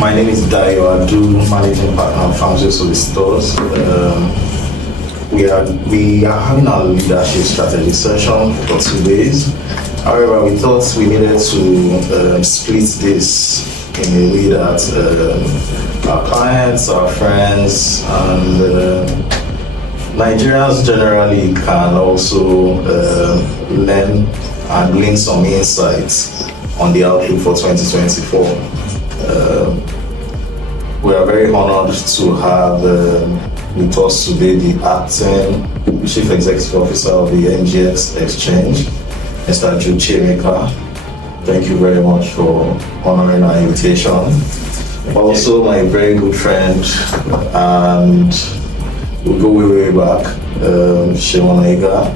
My name is Dayo Adu, managing partner of Famsville Solicitors. We are having our leadership strategy session for 2 days. However, we thought we needed to split this in a way that our clients, our friends, and Nigerians generally can also learn and glean some insights on the outlook for 2024. We are very honored to have with us today the acting Chief Executive Officer of the NGX Exchange, Mr. JUDE CHIEMEKA. Thank you very much for honoring our invitation. Also, my very good friend, and we go way back, Onayiga,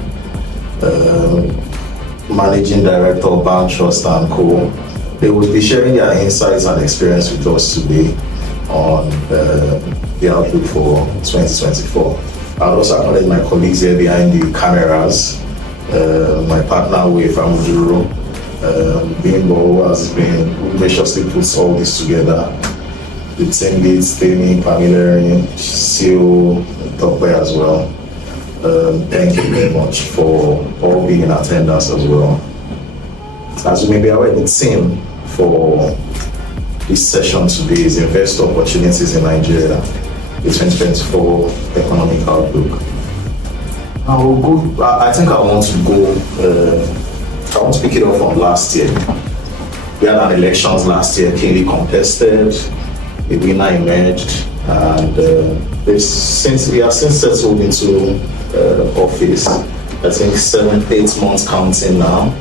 Managing Director of BancTrust and Co. They will be sharing their insights and experience with us today on the outlook for 2024. I'll also acknowledge my colleagues here behind the cameras, my partner with Famsville, Bimbo, who has been graciously puts all this together. The team leads, Temi, Pamela, Seun, Tokwe as well. Thank you very much for all being in attendance as well. As you may be aware, the theme for this session today is Investor Opportunities in Nigeria, the 2024 Economic Outlook. I think I want to pick it up from last year. We had an elections last year, keenly contested, a winner emerged, and we have since settled into office. I think 7-8 months counting now,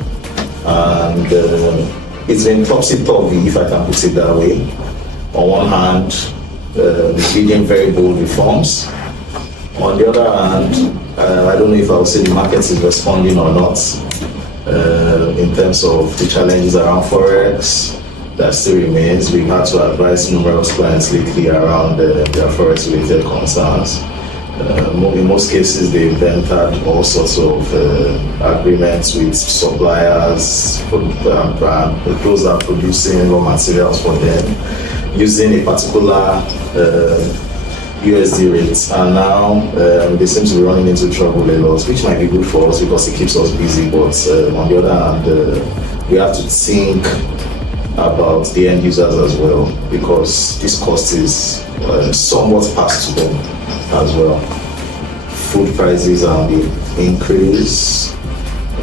and it's been topsy-turvy, if I can put it that way. On one hand, leading very bold reforms. On the other hand, I don't know if I would say the market is responding or not in terms of the challenges around Forex. That still remains. We've had to advise numerous clients lately around their Forex-related concerns. In most cases, they've entered all sorts of agreements with suppliers, those that are producing raw materials for them, using a particular USD rate. And now they seem to be running into trouble a lot, which might be good for us because it keeps us busy. But on the other hand, we have to think about the end users as well, because this cost is somewhat passed to them as well. Food prices are on the increase.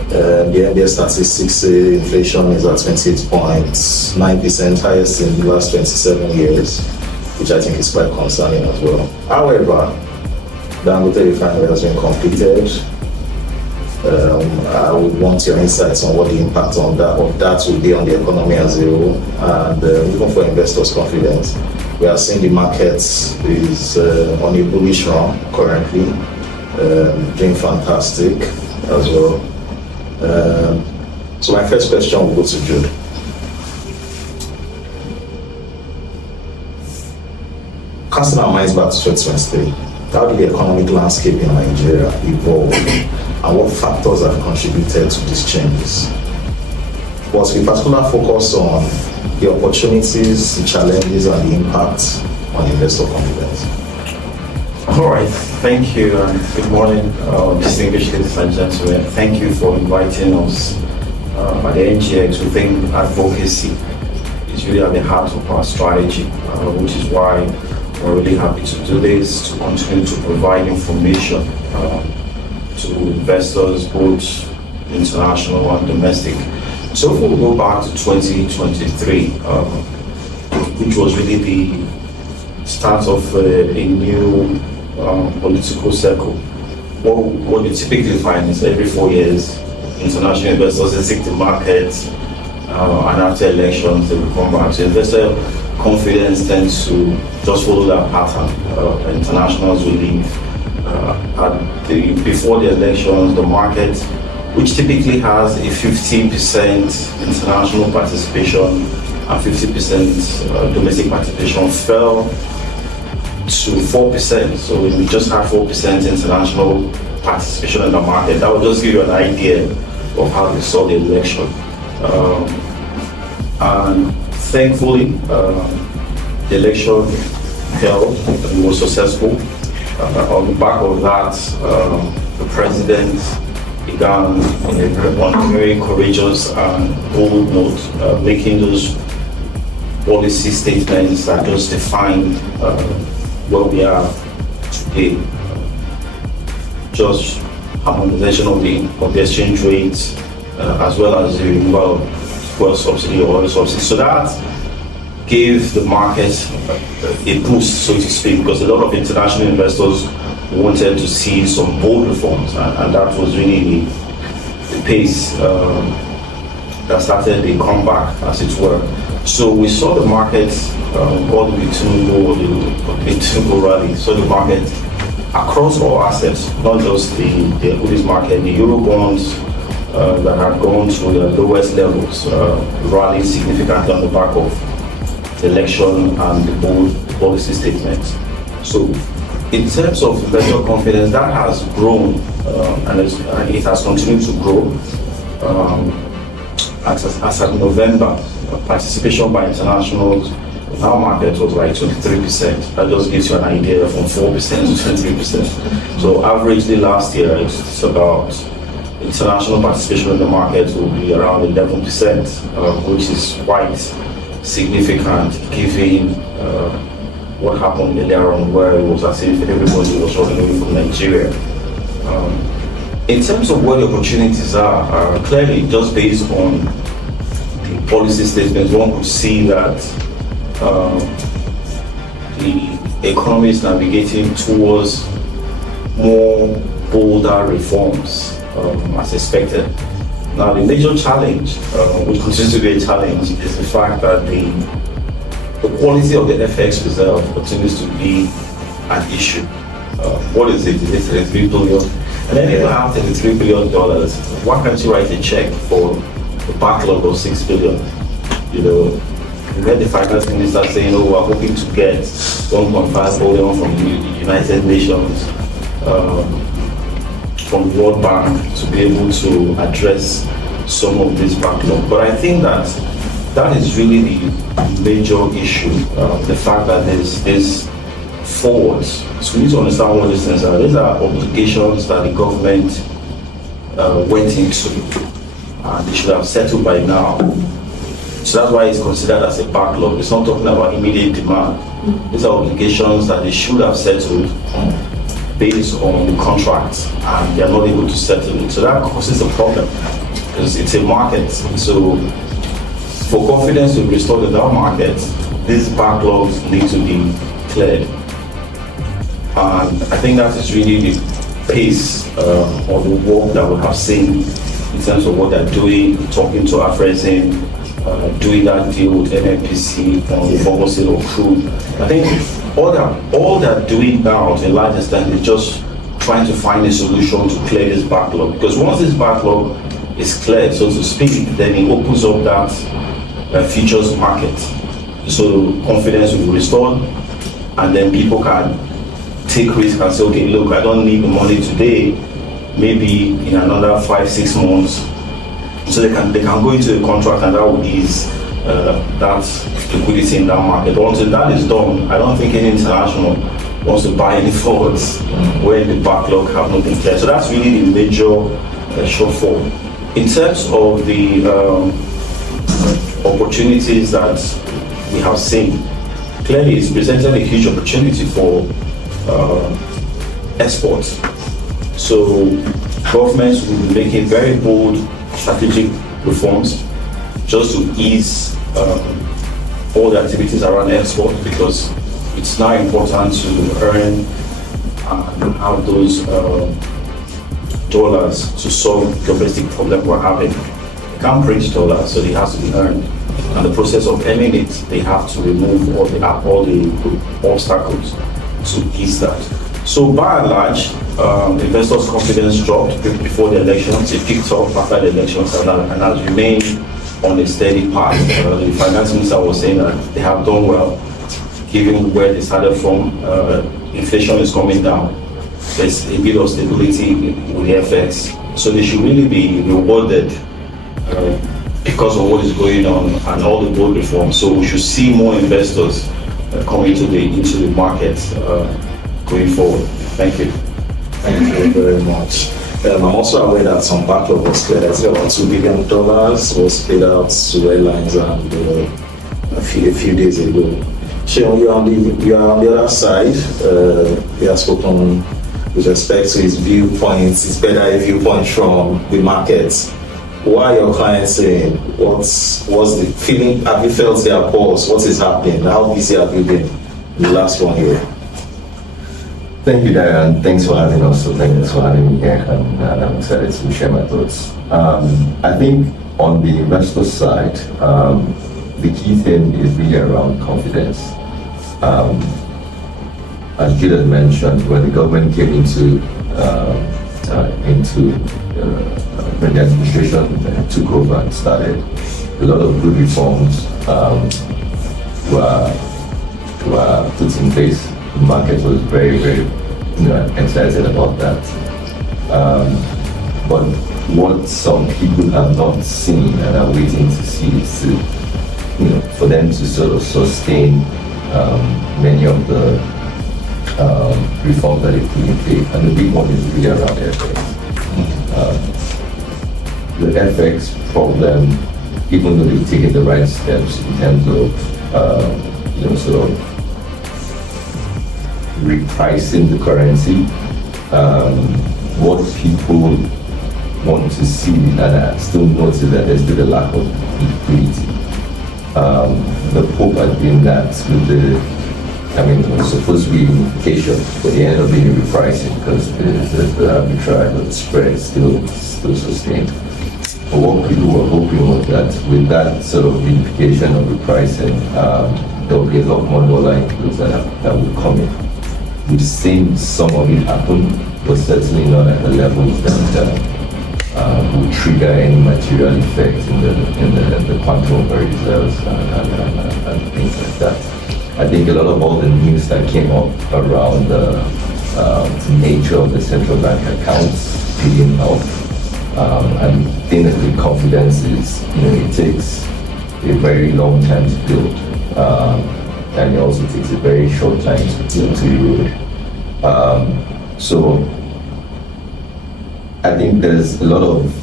The NBS statistics say inflation is at 28.9%, highest in the last 27 years, which I think is quite concerning as well. However, Dangote refinery has been completed. I would want your insights on what the impact of that will be on the economy as a whole, and even for investors' confidence. We are seeing the market is on a bullish run currently, doing fantastic as well. So my first question will go to JUDE. Casting our minds back to 2023, how did the economic landscape in Nigeria evolve, and what factors have contributed to these changes? Was we particular focus on the opportunities, the challenges, and the impact on investor confidence? All right, thank you, and good morning, distinguished ladies and gentlemen. Thank you for inviting us at the NGX. We think advocacy is really at the heart of our strategy, which is why we're really happy to do this, to continue to provide information to investors, both international and domestic. So if we go back to 2023, which was really the start of a new political circle, what you typically find is every 4 years, international investors they seek the market, and after elections they will come back. So investor confidence tends to just follow that pattern. Internationals will leave. Before the elections, the market, which typically has a 50% international participation and 50% domestic participation, fell to 4%. So we just had 4% international participation in the market. That will just give you an idea of how they saw the election. And thankfully, the election held, it was successful. On the back of that, the president began on a very courageous and bold note, making those policy statements that just define where we are today. Just harmonization of the exchange rates, as well as the removal of fuel subsidy or oil subsidy. So that gave the market a boost, so to speak, because a lot of international investors wanted to see some bold reforms, and that was really the pace that started the comeback, as it were. So we saw the market all the way to the rally. So the market across all assets, not just the equities market, the euro bonds that had gone to the lowest levels rallied significantly on the back of the election and the bold policy statements. So in terms of investor confidence, that has grown and it has continued to grow. As of November, participation by internationals in our market was like 23%. That just gives you an idea, from 4% to 23%. So averagely last year, it's about international participation in the market will be around 11%, which is quite significant given what happened earlier on, where it was as if everybody was running away from Nigeria. In terms of what the opportunities are, clearly just based on the policy statements, one could see that the economy is navigating towards more bolder reforms as expected. Now, the major challenge, which continues to be a challenge, is the fact that the quality of the FX reserve continues to be an issue. What is it? It's $33 billion. And then if you have $33 billion, why can't you write a check for the backlog of $6 billion? You know, you get the finance minister saying, oh, we're hoping to get $1.5 billion from the United Nations, from the World Bank, to be able to address some of this backlog. But I think that is really the major issue, the fact that there's this forwards. So we need to understand what these things are. These are obligations that the government went into, and they should have settled by now. So that's why it's considered as a backlog. It's not talking about immediate demand. These are obligations that they should have settled based on the contracts, and they are not able to settle it. So that causes a problem, because it's a market. So for confidence to be restored in that market, these backlogs need to be cleared. And I think that is really the pace of the work that we have seen in terms of what they're doing, talking to Afrezin, doing that deal with NNPC on the former sale of crude. I think all they're doing now, to a large extent, is just trying to find a solution to clear this backlog. Because once this backlog is cleared, so to speak, then it opens up that futures market. So confidence will be restored, and then people can take risk and say, okay, look, I don't need the money today, maybe in another 5-6 months. So they can go into a contract, and that will ease that liquidity in that market. But until that is done, I don't think any international wants to buy any forwards when the backlog have not been cleared. So that's really the major shortfall. In terms of the opportunities that we have seen, clearly it's presented a huge opportunity for exports. So governments will be making very bold strategic reforms just to ease all the activities around export, because it's now important to earn and have those dollars to solve domestic problem we're having. They can't print dollars, so it has to be earned. And the process of earning it, they have to remove all the obstacles to ease that. So by and large, investors' confidence dropped before the elections. It picked up after the elections and has remained on a steady path. The finance minister was saying that they have done well, given where they started from. Inflation is coming down. There's a bit of stability with the FX. So they should really be rewarded because of what is going on and all the bold reforms. So we should see more investors coming into the market going forward. Thank you. Thank you very much. I'm also aware that some backlog was cleared. I think about $2 billion was paid out to airlines and a few days ago. Seun, you are on the other side. He has spoken with respect to his viewpoints, his better viewpoint from the markets. What are your clients saying? What's the feeling? Have you felt their pulse? What is happening? How busy have you been in the last 1 year? Thank you, Diane. Thanks for having us. So thanks for having me here. And I'm excited to share my thoughts. I think on the investor side, the key thing is really around confidence. As Jude had mentioned, when the government came when the administration took over and started, a lot of good reforms were put in place. The market was very, very excited about that. But what some people have not seen and are waiting to see is for them to sort of sustain many of the reforms that they put in place. And the big one is really around FX. The FX problem, even though they've taken the right steps in terms of sort of repricing the currency, what people want to see, and I still notice that there's still a lack of liquidity. The hope had been that with it was supposed to be unification, but it ended up being repricing because the arbitrage of the spread is still sustained. But what people were hoping was that with that sort of unification of repricing, there will be a lot more dollar inflows that will come in. We've seen some of it happen, but certainly not at the levels that would trigger any material effect in the quantum of reserves and things like that. I think a lot of all the news that came up around the nature of the central bank accounts didn't help. And the thing that the confidence is, it takes a very long time to build. And it also takes a very short time to erode. So I think there's a lot of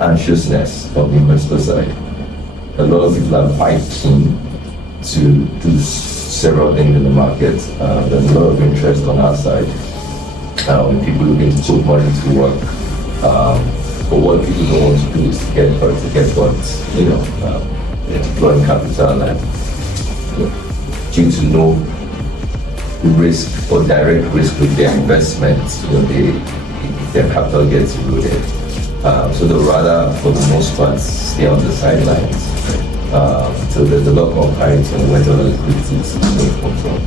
anxiousness on the investor side. A lot of people are quite keen to do several things in the market. There's a lot of interest on our side. People looking to put money to work. But what people don't want to do is to get funds, drawing capital, and due to no risk or direct risk with their investments, their capital gets eroded. So they'll rather, for the most part, stay on the sidelines. So there's a lot more clarity on whether the liquidity is being controlled.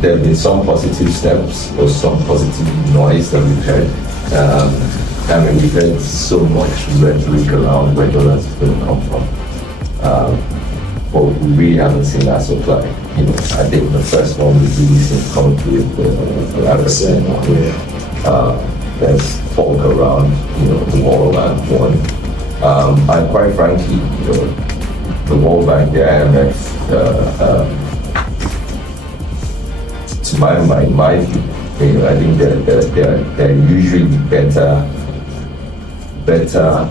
There have been some positive steps or some positive noise that we've heard. We've heard so much rhetoric around where dollars is going to come from. But we really haven't seen that supply. I think the first one was really seen come through the African. There's talk around, the World Bank one. And quite frankly, the World Bank, the IMF, to my view, I think they're usually better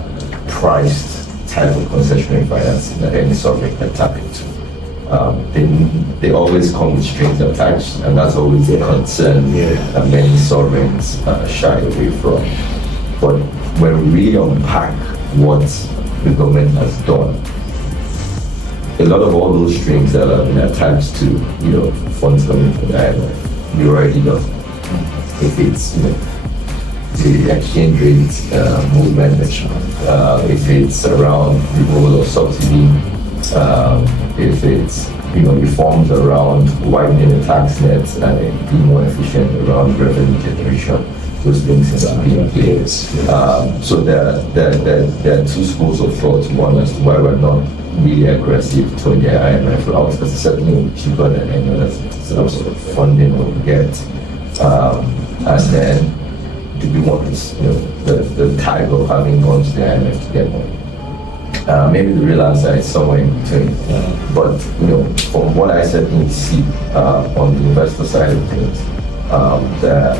priced type of concessionary financing that any sovereign can tap into. They always come with strings attached, and that's always a concern that many sovereigns shy away from. But when we really unpack what the government has done, a lot of all those strings that have been attached to funds coming from the IMF, we already know. If it's the exchange rate movement, if it's around removal of subsidy, if it's reforms around widening the tax nets and being more efficient around revenue generation, those things seem to be in place. So there are two schools of thought. One as to why we're not really aggressive toward the IMF route, because it's certainly cheaper than any other sort of funding we get. And then do we want this, the type of having gone to the IMF to get money? Maybe the real answer is somewhere in between. But from what I certainly see on the investor side of things, there are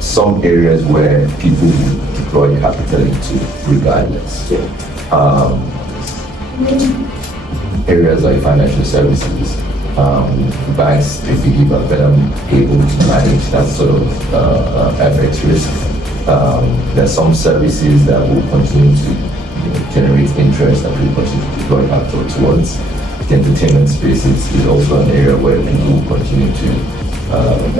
some areas where people will deploy capital into regardless. Areas like financial services, banks, they believe are better able to manage that sort of FX risk. There are some services that will continue to generate interest and people continue to deploy capital towards. The entertainment space is also an area where people will continue to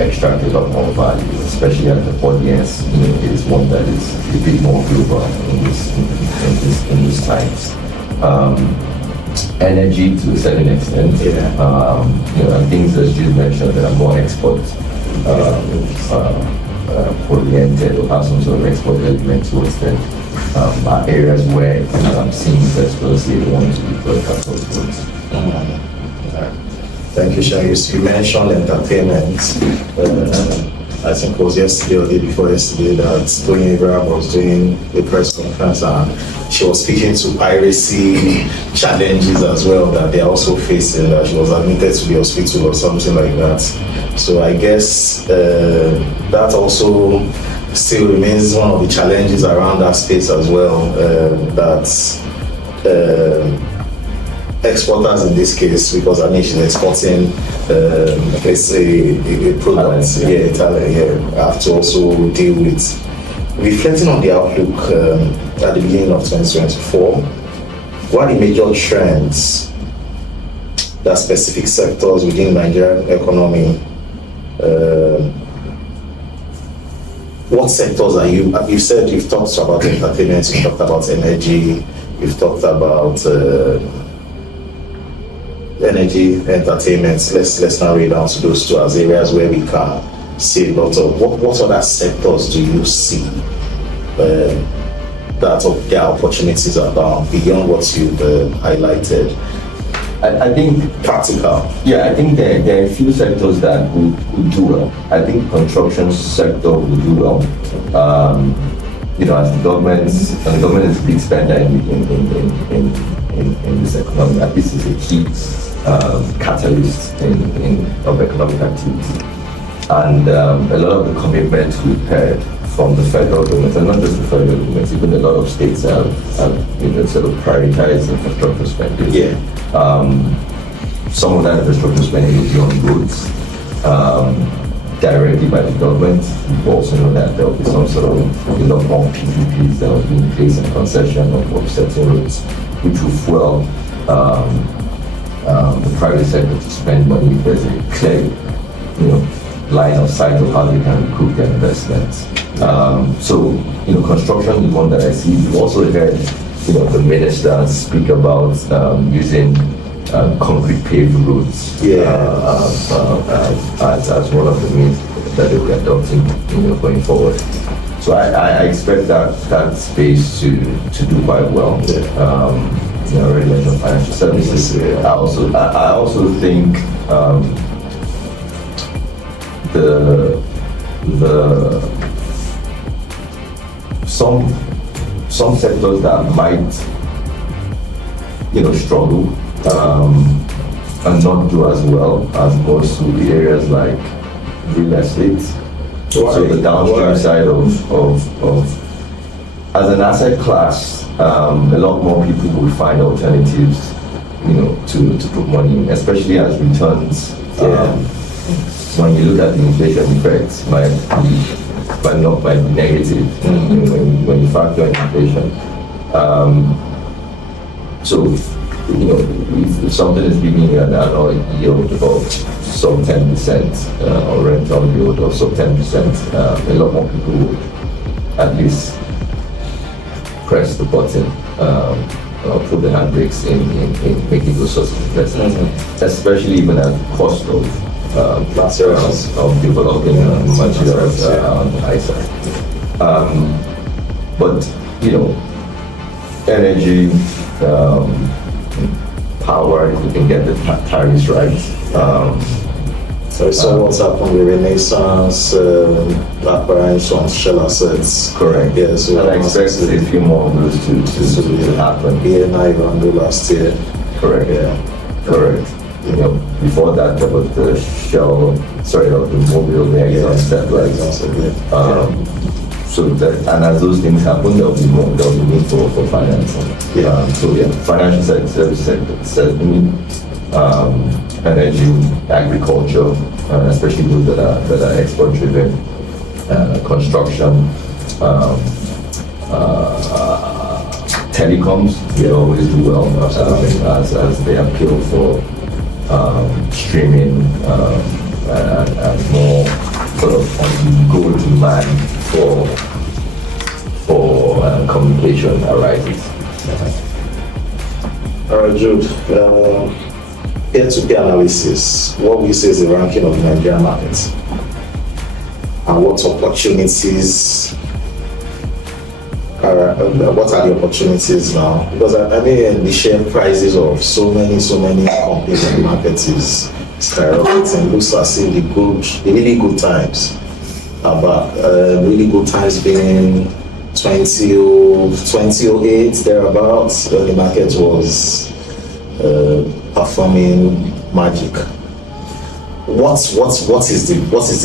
extract a lot more value, especially as the audience is one that is a bit more global in these times. Energy to a certain extent, and things as you mentioned that are more export oriented or have some sort of export element towards them are areas where I'm seeing investors they want to deploy capital towards. Thank you, Seun. You mentioned entertainment. I think it was yesterday or the day before yesterday that Tony Abraham was doing a press conference and she was speaking to piracy challenges as well that they are also facing, that she was admitted to the hospital or something like that. So I guess that also still remains one of the challenges around that space as well, that exporters in this case, because I mean she's exporting let's say a product, have to also deal with. Reflecting on the outlook at the beginning of 2024, what are the major trends that specific sectors within Nigerian economy, what sectors are you said you've talked about entertainment, you've talked about energy, you've talked about energy, entertainment. Let's narrow it down to those two as areas where we can see a lot of what other sectors do you see that their opportunities are bound beyond what you've highlighted? I think practical. I think there are a few sectors that would do well. I think construction sector will do well. As the government is a big spender in this economy, and this is a key catalyst of economic activity. And a lot of the commitments we've heard from the federal government, and not just the federal government, even a lot of states have sort of prioritized infrastructure spending. Some of that infrastructure spending will be on roads directly by the government. We also know that there will be some sort of a lot more PPPs that will be in place and concession of certain roads, which will fuel the private sector to spend money if there's a clear, line of sight of how they can recoup their investments. Construction is one that I see. We've also heard, the minister speak about using concrete paved roads as one of the means that they will be adopting, going forward. So I expect that space to do quite well. I already mentioned financial services. I also think some sectors that might struggle and not do as well as most will be areas like real estate. So the downstream side of as an asset class, a lot more people will find alternatives to put money in, especially as returns. When you look at the inflation effects, might not be negative when you factor in inflation. If something is giving you an annual yield of some 10% or rental yield of some 10%, a lot more people would at least press the button or put the handbrakes in making those sorts of investments, especially even at the cost of developing materials on the high side. But energy, power, if we can get the tariffs right, So I saw what's happened with Renaissance, acquiring some shell assets. Correct. Yeah, so and I expect a few more of those to happen. BNI Rando last year. Correct. Yeah. Correct. You know, before that there was the Shell, the Mobile, the exhaust so that, and as those things happen, there'll be need for financing. Financial services sector, energy, agriculture, especially those that are export driven, construction, telecoms, they always do well as they appeal for streaming and more sort of go demand for communication arises. All right, Jude. Peer-to-peer analysis. What we say is the ranking of the Nigerian markets, and what opportunities. What are the opportunities now? Because I mean, the share prices of so many companies in the market is skyrocketing. Looks as if the really good times are back. Really good times being 2008 thereabouts, when the market was performing magic. What is the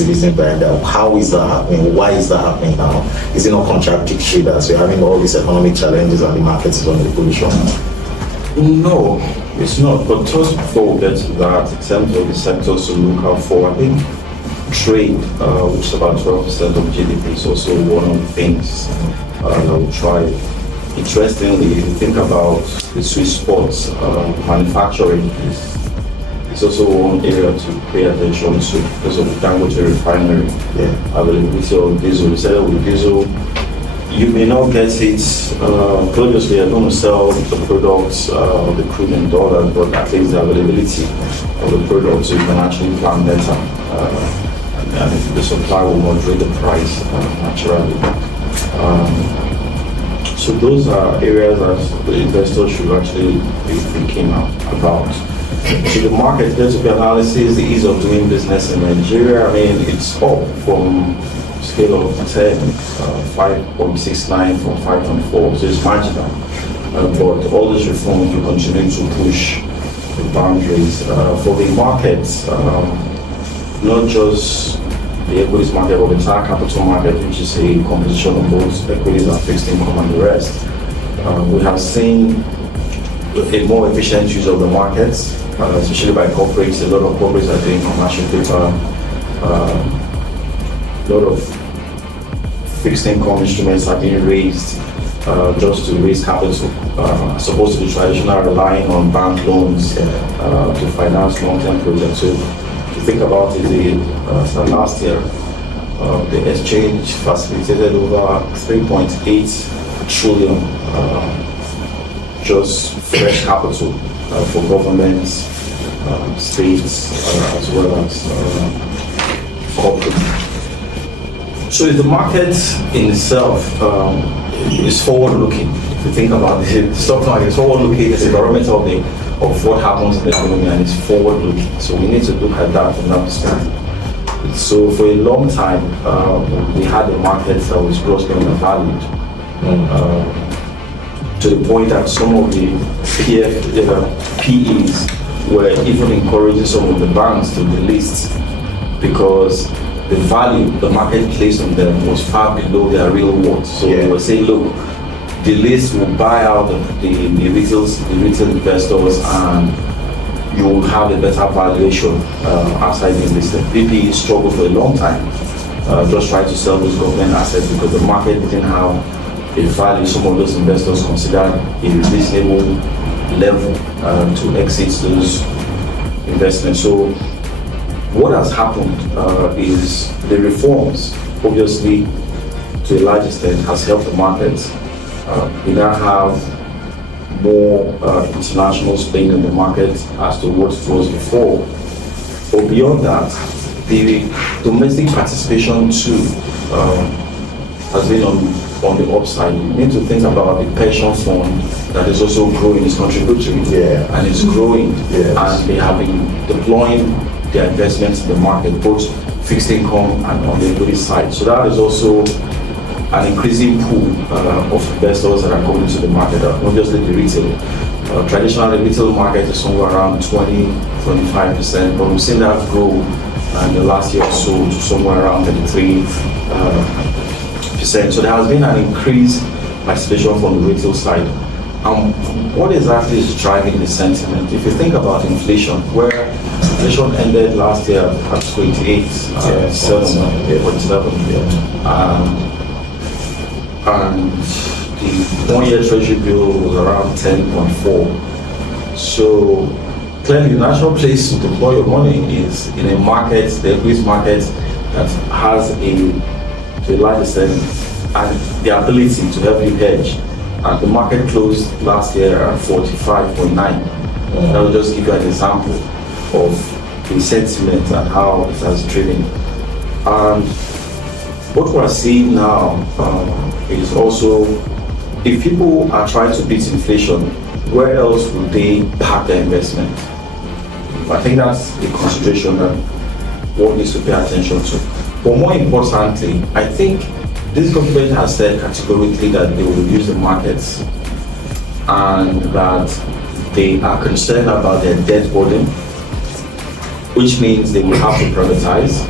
reason behind that? How is that happening? Why is that happening now? Is it not contradictory that we're having all these economic challenges and the market is on the position? No, it's not. But just before we get to that, in terms of the sectors to look out for, I think trade, which is about 12% of GDP, is also one of the things that we try. Interestingly, if you think about the sweet spots, manufacturing is also one area to pay attention to because of the Dangote refinery availability of diesel. We said with diesel, you may not get it. Obviously, you're going to sell the products of the crude in dollars, but at least the availability of the products, so you can actually plan better. And the supply will moderate the price naturally. So those are areas that the investors should actually be thinking about. So the market peer-to-peer analysis, the ease of doing business in Nigeria, I mean, it's up from scale of 10, 5.69 from 5.4, so it's marginal. But all these reforms will continue to push the boundaries for the markets, not just the equities market, but the entire capital market, which is a composition of both equities and fixed income and the rest. We have seen a more efficient use of the markets, especially by corporates. A lot of corporates are doing commercial paper, a lot of fixed income instruments are being raised just to raise capital, as opposed to the traditional relying on bank loans to finance long-term projects. So to think about it, last year, the exchange facilitated over 3.8 trillion just fresh capital for governments, states, as well as corporate. So the market in itself is forward-looking. If you think about it, the stock market is forward-looking. It's a barometer of what happens in the economy, and it's forward-looking. So we need to look at that from that perspective. So for a long time, we had a market that was grossly undervalued. To the point that some of the PEs were even encouraging some of the banks to delist because the value the market placed on them was far below their real worth. So they were saying, look, the list will buy out the retail investors and you will have a better valuation outside the listed. PPE struggled for a long time, just trying to sell those government assets because the market didn't have a value some of those investors considered a reasonable level to exit those investments. So what has happened is the reforms, obviously, to a large extent, has helped the markets. We now have more internationals playing in the market as to what was before. But beyond that, the domestic participation too has been on the upside. You need to think about the pension fund that is also growing, is contributing, and it's growing, and they have been deploying their investments in the market, both fixed income and on the equity side. So that is also an increasing pool of investors that are coming to the market, obviously the retail. Traditionally, the retail market is somewhere around 20-25%, but we've seen that grow in the last year or so to somewhere around 33%. So there has been an increased participation from the retail side. What exactly is driving the sentiment? If you think about inflation, where inflation ended last year at 28.7, and the 1-year treasury bill was around 10.4. So clearly the natural place to deploy your money is in a market, the equities market, that has to a large extent and the ability to help you hedge. And the market closed last year at 45.9. That will just give you an example of the sentiment and how it has driven. And what we're seeing now is also, if people are trying to beat inflation, where else would they park their investment? I think that's the consideration that one needs to pay attention to. But more importantly, I think this government has said categorically that they will use the markets and that they are concerned about their debt burden, which means they will have to privatize.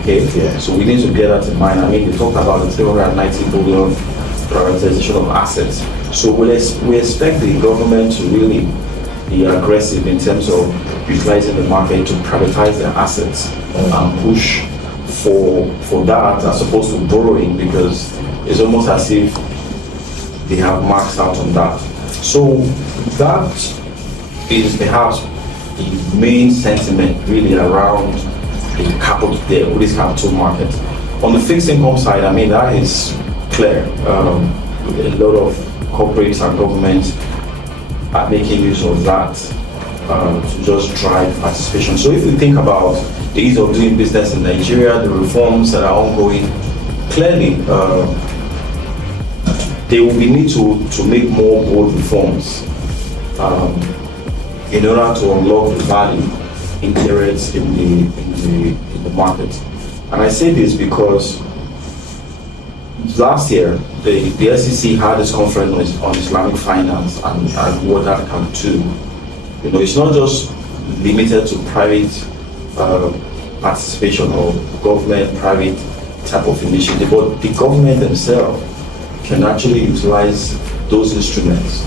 Okay, yeah. So we need to bear that in mind. I mean, we talked about the 390 billion privatization of assets. So we expect the government to really be aggressive in terms of utilizing the market to privatize their assets and push for that as opposed to borrowing, because it's almost as if they have maxed out on that. So that is perhaps the main sentiment really around the equities capital market. On the fixed income side, I mean, that is clear. A lot of corporates and governments are making use of that to just drive participation. So if you think about the ease of doing business in Nigeria, the reforms that are ongoing, clearly there will be need to make more bold reforms in order to unlock the value inherent in the market. And I say this because last year the SEC had this conference on Islamic finance and what that can do. You know, it's not just limited to private participation or government private type of initiative, but the government themselves can actually utilize those instruments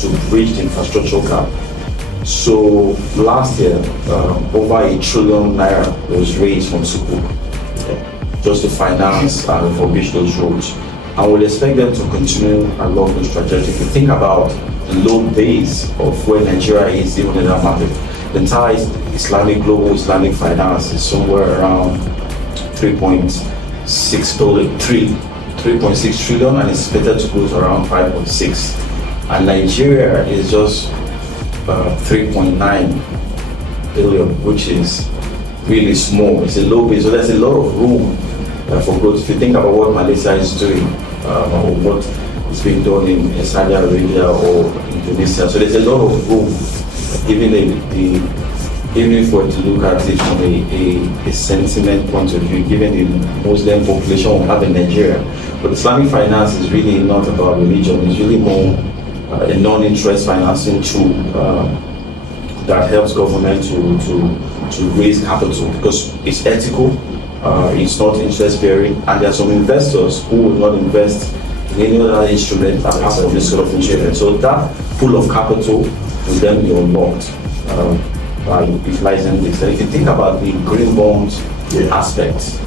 to bridge the infrastructure gap. So last year, over 1 trillion naira was raised from Sukuk just to finance and refurbish those roads. And we'll expect them to continue along this trajectory. If you think about the low base of where Nigeria is even in that market, the entire global Islamic finance is somewhere around 3.6 trillion, and it's expected to go to around 5.6. And Nigeria is just 3.9 billion, which is really small. It's a low base, so there's a lot of room for growth. If you think about what Malaysia is doing or what is being done in Saudi Arabia or Indonesia, so there's a lot of room, even if we're to look at it from a sentiment point of view, given the Muslim population we have in Nigeria. But Islamic finance is really not about religion, it's really more a non-interest financing tool that helps government to raise capital because it's ethical, it's not interest bearing, and there are some investors who will not invest in any other instrument apart from this sort of instrument. So that pool of capital will then be unlocked by utilizing this. And if you think about the green bond aspect,